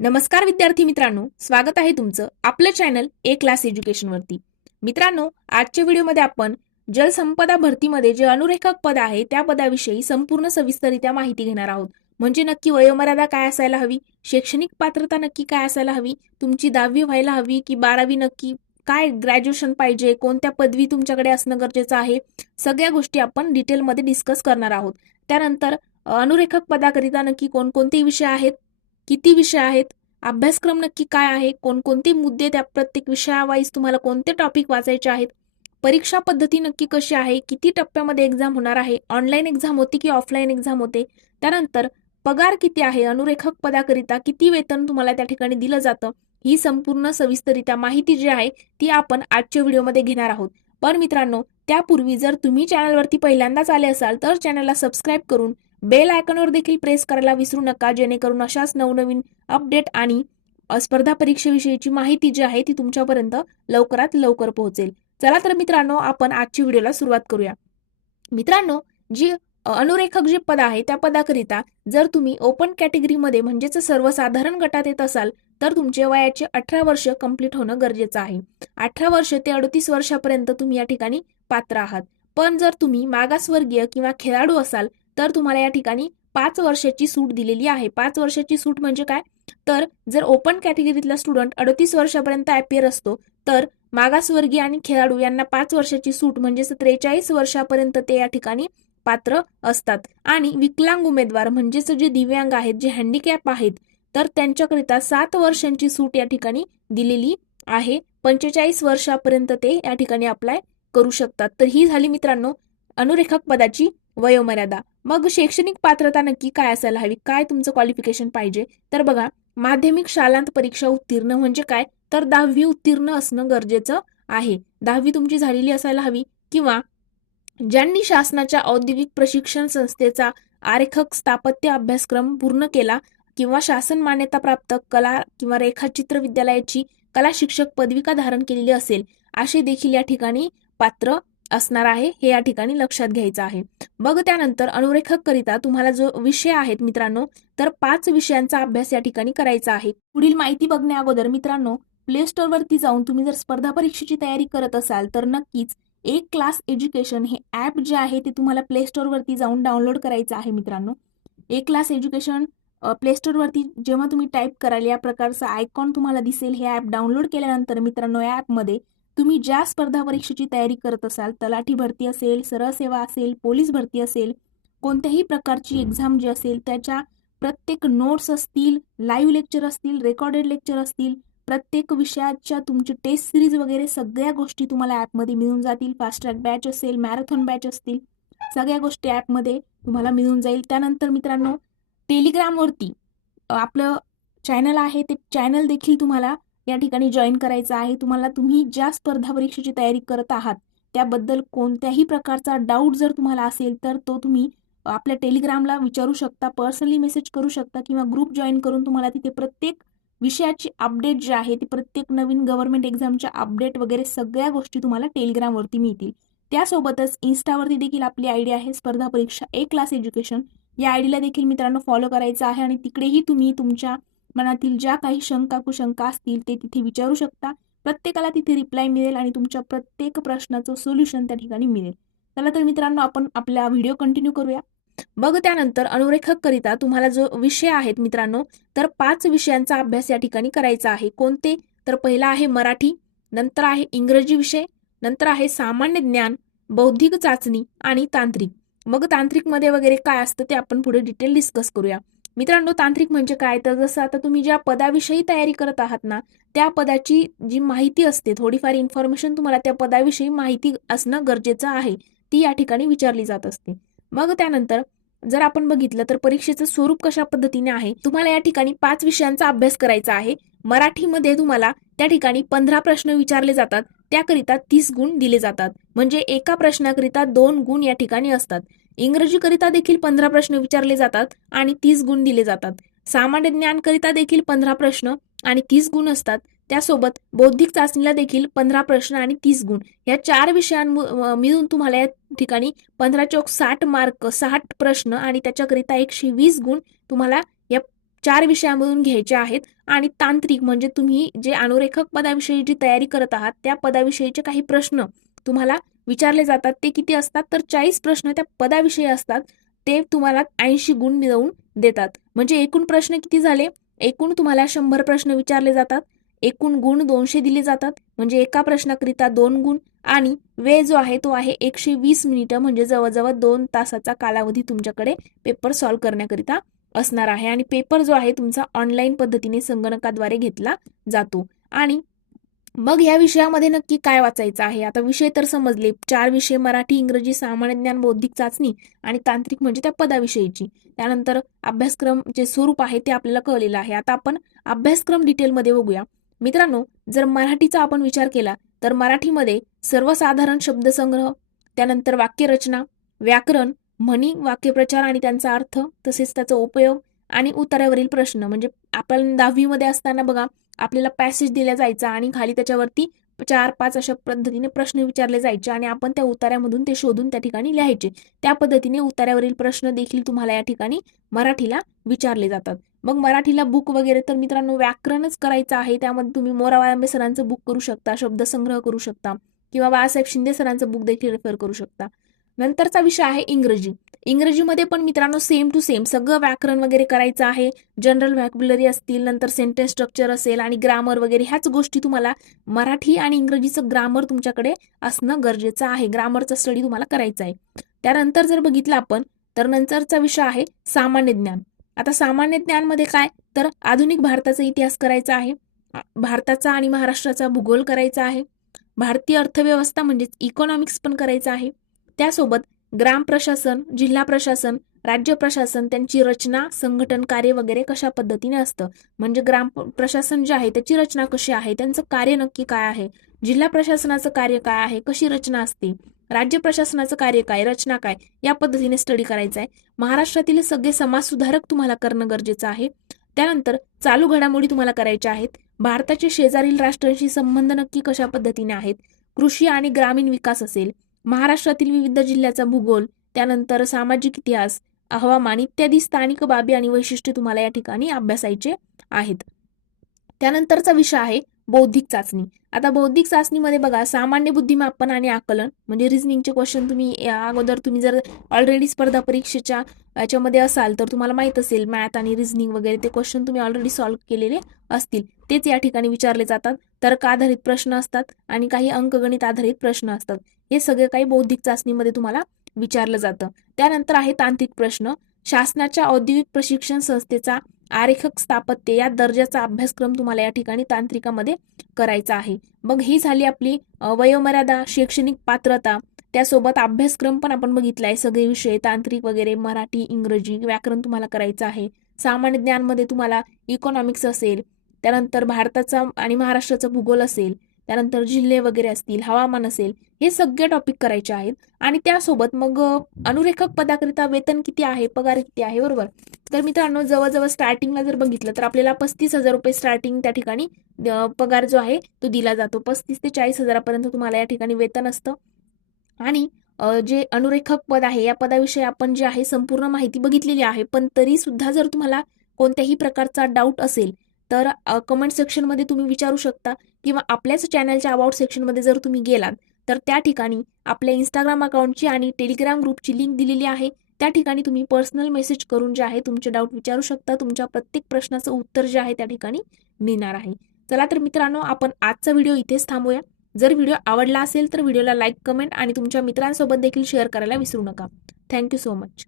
नमस्कार विद्यार्थी मित्रांनो, स्वागत आहे तुमचं आपलं चॅनल ए क्लास एज्युकेशन वरती. मित्रांनो, आजच्या व्हिडिओमध्ये आपण जलसंपदा भरतीमध्ये जे अनुरेखक पद आहे त्या पदाविषयी संपूर्ण सविस्तररित्या माहिती घेणार आहोत. म्हणजे नक्की वयोमर्यादा काय असायला हवी, शैक्षणिक पात्रता नक्की काय असायला हवी, तुमची 10वी व्हायला हवी की 12वी, नक्की काय ग्रॅज्युएशन पाहिजे, कोणत्या पदवी तुमच्याकडे असणं गरजेचं आहे, सगळ्या गोष्टी आपण डिटेलमध्ये डिस्कस करणार आहोत. त्यानंतर अनुरेखक पदाकरिता नक्की कोणकोणते विषय आहेत, किती विषय आहेत, अभ्यासक्रम नक्की काय आहे, कोणकोणते मुद्दे त्या प्रत्येक विषयावाईज तुम्हाला कोणते टॉपिक वाचायचे आहेत, परीक्षा पद्धती नक्की कशी आहे, किती टप्प्यामध्ये एक्झाम होणार आहे, ऑनलाईन एक्झाम होती की ऑफलाईन एक्झाम होते, त्यानंतर पगार किती आहे, अनुरेखक पदाकरिता किती वेतन तुम्हाला त्या ठिकाणी दिलं जातं, ही संपूर्ण सविस्तररित्या माहिती जी आहे ती आपण आजच्या व्हिडिओमध्ये घेणार आहोत. पण मित्रांनो, त्यापूर्वी जर तुम्ही चॅनलवरती पहिल्यांदाच आले असाल तर चॅनलला सबस्क्राईब करून बेल आयकॉनवर देखील प्रेस करायला विसरू नका, जेणेकरून अशाच नवनवीन अपडेट आणि स्पर्धा परीक्षेविषयीची माहिती जी आहे ती तुमच्यापर्यंत लवकरात लवकर पोहोचेल. चला तर मित्रांनो, आपण आजची व्हिडिओला सुरुवात करूया. मित्रांनो, जी अनुरेखक जे पद आहे त्या पदाकरिता जर तुम्ही ओपन कॅटेगरीमध्ये म्हणजेच सर्वसाधारण गटात येत असाल तर तुमचे वयाचे 18 वर्ष कंप्लीट होणं गरजेचं आहे. 18 वर्ष ते 38 वर्षापर्यंत तुम्ही या ठिकाणी पात्र आहात. पण जर तुम्ही मागासवर्गीय किंवा खेळाडू असाल तर तुम्हाला या ठिकाणी 5 वर्षाची सूट दिलेली आहे. 5 वर्षाची सूट म्हणजे काय, तर जर ओपन कॅटेगरीतला स्टुडंट 38 वर्षापर्यंत अपियर असतो तर मागासवर्गीय आणि खेळाडू यांना 5 वर्षाची सूट म्हणजेच 43 वर्षापर्यंत ते या ठिकाणी पात्र असतात. आणि विकलांग उमेदवार म्हणजेच जे दिव्यांग आहेत, जे हँडिकॅप आहेत, तर त्यांच्याकरिता 7 वर्षांची सूट या ठिकाणी दिलेली आहे. 45 वर्षापर्यंत ते या ठिकाणी अप्लाय करू शकतात. तर ही झाली मित्रांनो अनुरेखक पदाची वयोमर्यादा. मग शैक्षणिक पात्रता नक्की काय असायला हवी, काय तुमचं क्वालिफिकेशन पाहिजे, तर बघा, माध्यमिक शालांत परीक्षा उत्तीर्ण म्हणजे काय, तर 10वी उत्तीर्ण असणं गरजेचं आहे. 10वी तुमची झालेली असायला हवी किंवा ज्यांनी शासनाच्या औद्योगिक प्रशिक्षण संस्थेचा आरेखक स्थापत्य अभ्यासक्रम पूर्ण केला किंवा शासन मान्यता प्राप्त कला किंवा रेखाचित्र विद्यालयाची कला शिक्षक पदविका धारण केलेली असेल असे देखील या ठिकाणी पात्र असणार आहे. हे या ठिकाणी लक्षात घ्यायचं आहे. मग त्यानंतर अनुरेखक करिता तुम्हाला जो विषय आहेत मित्रांनो, तर 5 विषयांचा अभ्यास या ठिकाणी करायचा आहे. पुढील माहिती बघण्या अगोदर मित्रांनो, प्ले स्टोअर वरती जाऊन तुम्ही जर स्पर्धा परीक्षेची तयारी करत असाल तर नक्कीच एक क्लास एज्युकेशन हे ऍप जे आहे ते तुम्हाला प्ले स्टोअर वरती जाऊन डाउनलोड करायचं आहे. मित्रांनो, एक क्लास एज्युकेशन प्ले स्टोअर वरती जेव्हा तुम्ही टाईप कराल या प्रकारचा आयकॉन तुम्हाला दिसेल. हे ऍप डाउनलोड केल्यानंतर मित्रांनो, या ऍपमध्ये तुम्ही ज्या स्पर्धा परीक्षेची तयारी करत असाल, तलाठी भरती असेल, सरळ सेवा असेल, पोलीस भरती असेल, कोणत्याही प्रकारची एक्झाम जी असेल त्याच्या प्रत्येक नोट्स असतील, लाईव्ह लेक्चर असतील, रेकॉर्डेड लेक्चर असतील, प्रत्येक विषयाच्या तुमची टेस्ट सिरीज वगैरे सगळ्या गोष्टी तुम्हाला ऍपमध्ये मिळून जातील. फास्ट ट्रॅक बॅच असेल, मॅरेथॉन बॅच असतील, सगळ्या गोष्टी ऍपमध्ये तुम्हाला मिळून जाईल. त्यानंतर मित्रांनो, टेलिग्रामवरती आपलं चॅनल आहे, ते चॅनल देखील तुम्हाला या ठिकाणी जॉईन करायचं आहे. तुम्ही ज्या स्पर्धा परीक्षेची तयारी करत आहात त्याबद्दल कोणत्याही प्रकारचा डाऊट जर तुम्हाला असेल तर तो तुम्ही आपल्या टेलिग्रामला विचारू शकता, पर्सनली मेसेज करू शकता किंवा ग्रुप जॉईन करून तुम्हाला तिथे प्रत्येक विषयाची अपडेट जी आहे ती प्रत्येक नवीन गव्हर्नमेंट एक्झामच्या अपडेट वगैरे सगळ्या गोष्टी तुम्हाला टेलिग्रामवरती मिळतील. त्यासोबतच इन्स्टावरती देखील आपली आयडी आहे स्पर्धा परीक्षा ए क्लास एज्युकेशन. या आयडीला देखील मित्रांनो फॉलो करायचं आहे आणि तिकडेही तुम्ही तुमच्या मनातील ज्या काही शंका कुशंका असतील ते तिथे विचारू शकता. प्रत्येकाला तिथे रिप्लाय मिळेल आणि तुमच्या प्रत्येक प्रश्नाचं सोल्युशन त्या ठिकाणी मिळेल. चला तर मित्रांनो, आपण आपला व्हिडिओ कंटिन्यू करूया. मग त्यानंतर अनुरेखक करिता तुम्हाला जो विषय आहेत मित्रांनो, तर 5 विषयांचा अभ्यास या ठिकाणी करायचा आहे. कोणते, तर पहिला आहे मराठी, नंतर आहे इंग्रजी विषय, नंतर आहे सामान्य ज्ञान, बौद्धिक चाचणी आणि तांत्रिक. मग तांत्रिक मध्ये वगैरे काय असतं ते आपण पुढे डिटेल डिस्कस करूया. मित्रांनो, तांत्रिक म्हणजे काय, तर जसं आता तुम्ही ज्या पदाविषयी तयारी करत आहात ना, त्या पदाची जी माहिती असते, थोडीफार इन्फॉर्मेशन तुम्हाला त्या पदाविषयी माहिती असणं गरजेचं आहे, ती या ठिकाणी विचारली जात असते. मग त्यानंतर जर आपण बघितलं तर परीक्षेचं स्वरूप कशा पद्धतीने आहे, तुम्हाला या ठिकाणी 5 विषयांचा अभ्यास करायचा आहे. मराठीमध्ये तुम्हाला त्या ठिकाणी 15 प्रश्न विचारले जातात, त्याकरिता 30 गुण दिले जातात, म्हणजे एका प्रश्नाकरिता 2 गुण या ठिकाणी असतात. इंग्रजीकरिता देखील 15 प्रश्न विचारले जातात आणि 30 गुण दिले जातात. सामान्य ज्ञानकरिता देखील 15 प्रश्न आणि 30 गुण असतात. त्यासोबत बौद्धिक चाचणीला देखील 15 प्रश्न आणि 30 गुण. या 4 मिळून तुम्हाला या ठिकाणी 15 चौक 60 मार्क, 60 प्रश्न आणि त्याच्याकरिता 120 गुण तुम्हाला या 4 विषयामधून घ्यायचे आहेत आणि तांत्रिक म्हणजे तुम्ही जे अनुरेखक पदाविषयी जी तयारी करत आहात त्या पदाविषयीचे काही प्रश्न तुम्हाला विचारले जातात. ते किती असतात तर 40 प्रश्न त्या पदाविषयी असतात. ते तुम्हाला 80 गुण मिळवून देतात. म्हणजे एकूण प्रश्न किती झाले? एकूण तुम्हाला 100 प्रश्न विचारले जातात. एकूण गुण 200 दिले जातात. म्हणजे एका प्रश्नाकरिता 2 गुण आणि वेळ जो आहे तो आहे 120 मिनिटं म्हणजे जवळजवळ 2 तासाचा कालावधी तुमच्याकडे पेपर सॉल्व्ह करण्याकरिता असणार आहे. आणि पेपर जो आहे तुमचा ऑनलाईन पद्धतीने संगणकाद्वारे घेतला जातो. आणि मग या विषयामध्ये नक्की काय वाचायचं आहे? आता विषय तर समजले. 4 विषय मराठी, इंग्रजी, सामान्य ज्ञान, बौद्धिक चाचणी आणि तांत्रिक म्हणजे त्या पदाविषयीची. त्यानंतर अभ्यासक्रम जे स्वरूप आहे ते आपल्याला कळलेलं आहे. आता आपण अभ्यासक्रम डिटेलमध्ये बघूया. मित्रांनो, जर मराठीचा आपण विचार केला तर मराठीमध्ये सर्वसाधारण शब्दसंग्रह, त्यानंतर वाक्यरचना, व्याकरण, म्हणी, वाक्यप्रचार आणि त्यांचा अर्थ, तसेच त्याचा उपयोग आणि उतार्यावरील प्रश्न. म्हणजे आपण 10वी मध्ये असताना बघा आपल्याला पॅसेज दिला जायचा आणि खाली त्याच्यावरती 4-5 अशा पद्धतीने प्रश्न विचारले जायचे आणि आपण त्या उतार्यामधून ते शोधून त्या ठिकाणी लिहायचे. त्या पद्धतीने उतार्यावरील प्रश्न देखील तुम्हाला या ठिकाणी मराठीला विचारले जातात. मग मराठीला बुक वगैरे तर मित्रांनो व्याकरणच करायचं आहे. त्यामध्ये तुम्ही मोरा वाळंबे सरांचं बुक करू शकता, शब्दसंग्रह करू शकता किंवा बाळासाहेब शिंदे सरांचं बुक देखील रेफर करू शकता. नंतरचा विषय आहे इंग्रजी. इंग्रजीमध्ये पण मित्रांनो सेम टू सेम सगळं व्याकरण वगैरे करायचं आहे. जनरल व्हॅक्युलरी असतील, नंतर सेंटेन्स स्ट्रक्चर असेल आणि ग्रामर वगैरे ह्याच गोष्टी तुम्हाला मराठी आणि इंग्रजीचं ग्रामर तुमच्याकडे असणं गरजेचं आहे. ग्रामरचा स्टडी तुम्हाला करायचा आहे. त्यानंतर जर बघितलं आपण तर नंतरचा विषय आहे सामान्य ज्ञान. आता सामान्य ज्ञानमध्ये काय तर आधुनिक भारताचा इतिहास करायचा आहे, भारताचा आणि महाराष्ट्राचा भूगोल करायचा आहे, भारतीय अर्थव्यवस्था म्हणजेच इकॉनॉमिक्स पण करायचं आहे. त्यासोबत ग्राम प्रशासन, जिल्हा प्रशासन, राज्य प्रशासन, त्यांची रचना, संघटन, कार्य वगैरे कशा पद्धतीने असतं. म्हणजे ग्राम प्रशासन जे आहे त्याची रचना कशी आहे, त्यांचं कार्य नक्की काय आहे, जिल्हा प्रशासनाचं कार्य काय आहे, कशी रचना असते, राज्य प्रशासनाचं कार्य काय, रचना काय, या पद्धतीने स्टडी करायचं आहे. महाराष्ट्रातील सगळे समाजसुधारक तुम्हाला करणं गरजेचं आहे. त्यानंतर चालू घडामोडी तुम्हाला करायच्या आहेत. भारताचे शेजारील राष्ट्रांशी संबंध नक्की कशा पद्धतीने आहेत, कृषी आणि ग्रामीण विकास असेल, महाराष्ट्रातील विविध जिल्ह्याचा भूगोल, त्यानंतर सामाजिक इतिहास, हवामान इत्यादी स्थानिक बाबी आणि वैशिष्ट्ये तुम्हाला या ठिकाणी अभ्यासायचे आहेत. त्यानंतरचा विषय आहे बौद्धिक चाचणी. आता बौद्धिक चाचणीमध्ये बघा सामान्य बुद्धिमापन आणि आकलन म्हणजे रिझनिंगचे क्वेश्चन तुम्ही या अगोदर तुम्ही जर ऑलरेडी स्पर्धा परीक्षेच्या याच्यामध्ये असाल तर तुम्हाला माहित असेल मॅथ आणि रिझनिंग वगैरे ते क्वेश्चन तुम्ही ऑलरेडी सॉल्व्ह केलेले असतील. तेच या ठिकाणी विचारले जातात. तर्क आधारित प्रश्न असतात आणि काही अंकगणित आधारित प्रश्न असतात. हे सगळे काही बौद्धिक चाचणीमध्ये तुम्हाला विचारलं जातं. त्यानंतर आहे तांत्रिक प्रश्न. शासनाच्या औद्योगिक प्रशिक्षण संस्थेचा आरेखक स्थापत्य या दर्जाचा अभ्यासक्रम तुम्हाला या ठिकाणी तांत्रिकामध्ये करायचा आहे. मग ही झाली आपली वयोमर्यादा, शैक्षणिक पात्रता, त्यासोबत अभ्यासक्रम पण आपण बघितलाय. सगळे विषय तांत्रिक वगैरे मराठी, इंग्रजी, व्याकरण तुम्हाला करायचं आहे. सामान्य ज्ञानमध्ये तुम्हाला इकॉनॉमिक्स असेल, त्यानंतर भारताचा आणि महाराष्ट्राचा भूगोल असेल, त्यानंतर जिल्हे वगैरे असतील, हवामान असेल, हे सगळे टॉपिक करायचे आहेत. आणि त्यासोबत मग अनुरेखक पदाकरिता वेतन किती आहे, पगार किती आहे, बरोबर. तर मित्रांनो जवळजवळ स्टार्टिंगला जर बघितलं तर आपल्याला 35,000 रुपये स्टार्टिंग त्या ठिकाणी पगार जो आहे तो दिला जातो. 35 ते 40 हजारापर्यंत तुम्हाला या ठिकाणी वेतन असतं. आणि जे अनुरेखक पद आहे या पदाविषयी आपण जे आहे संपूर्ण माहिती बघितलेली आहे. पण तरी सुद्धा जर तुम्हाला कोणत्याही प्रकारचा डाऊट असेल तर कमेंट सेक्शनमध्ये तुम्ही विचारू शकता किंवा आपल्याच चॅनलच्या अबाउट सेक्शनमध्ये जर तुम्ही गेलात तर त्या ठिकाणी आपल्या इंस्टाग्राम अकाउंटची आणि टेलिग्राम ग्रुपची लिंक दिलेली आहे. त्या ठिकाणी तुम्ही पर्सनल मेसेज करून जे आहे तुमचे डाऊट विचारू शकता. तुमच्या प्रत्येक प्रश्नाचं उत्तर जे आहे त्या ठिकाणी मिळणार आहे. चला तर मित्रांनो आपण आजचा व्हिडिओ इथेच थांबूया. जर व्हिडिओ आवडला असेल तर व्हिडिओला लाईक, कमेंट आणि तुमच्या मित्रांसोबत देखील शेअर करायला विसरू नका. Thank you so much.